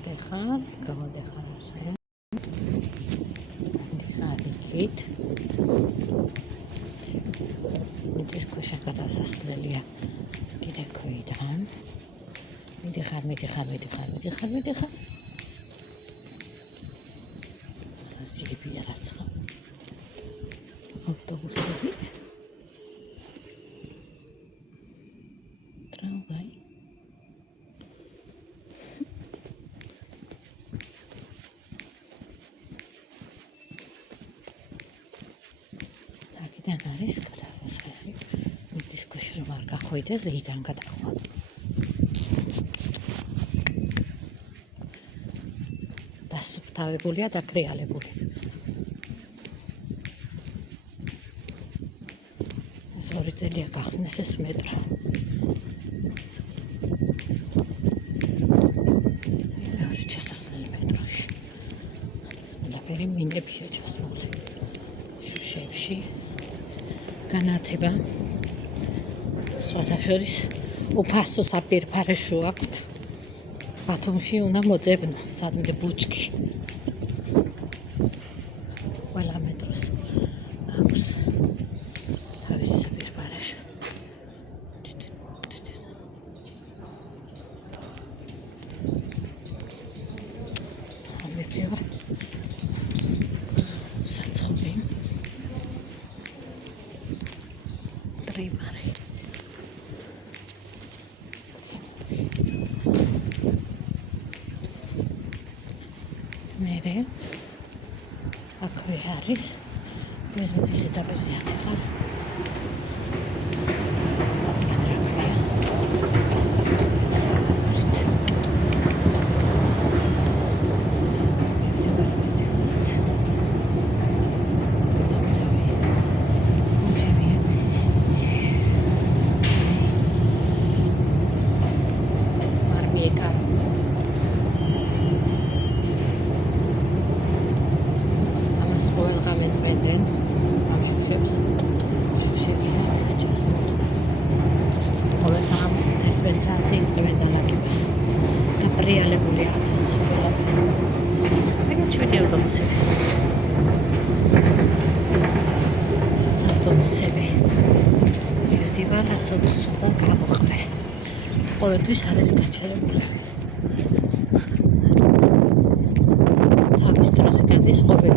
გამოდეხარ ასე. დიხარ იქით. მიწის ქვეშა გადასასვლელია კიდე ქვიდან. მიდიხარ. ასიებია რაცა. ავტობუსები. ტრამვაი. აქედან არის გადასასვლელი. მიწის ქვეშ რომ არ გახვიდე, ზეიდან გადახვალ. დასუფთავებულია, დაკრიალებული. ეს 2 წელია გახსნეს ეს მეტრო. მეორე ჩასასვლელი მეტროში. ეს ყველაფერი მინებია ჩასმული. შუშებში განათება სხვათაშორის უფასო საპირფარეშო აქვთ. ბათუმში უნდა მოძებნო სადმე ბუჩქი. ყველა მეტროს აქვს თავისი საპირფარეშო. ამიფრება საცხობი ტრიმარი. მერე აქვე არის პრეზიდენტის დაპირზე ახლა წმენდენ ამ შუშებს შუშებია ჩასმული. ყოველ 11 საათზე ისყევენ დალაგებას. გაბრიალებული აქაც ყველაფერი. ეგ ჩვენი ავტობუსები. ეს ავტობუსები. მივდივარ რასოდეს უნდა გავუყვე. ყოველთვის არის გაჩერებული. თავის დროზე გადის ყოველი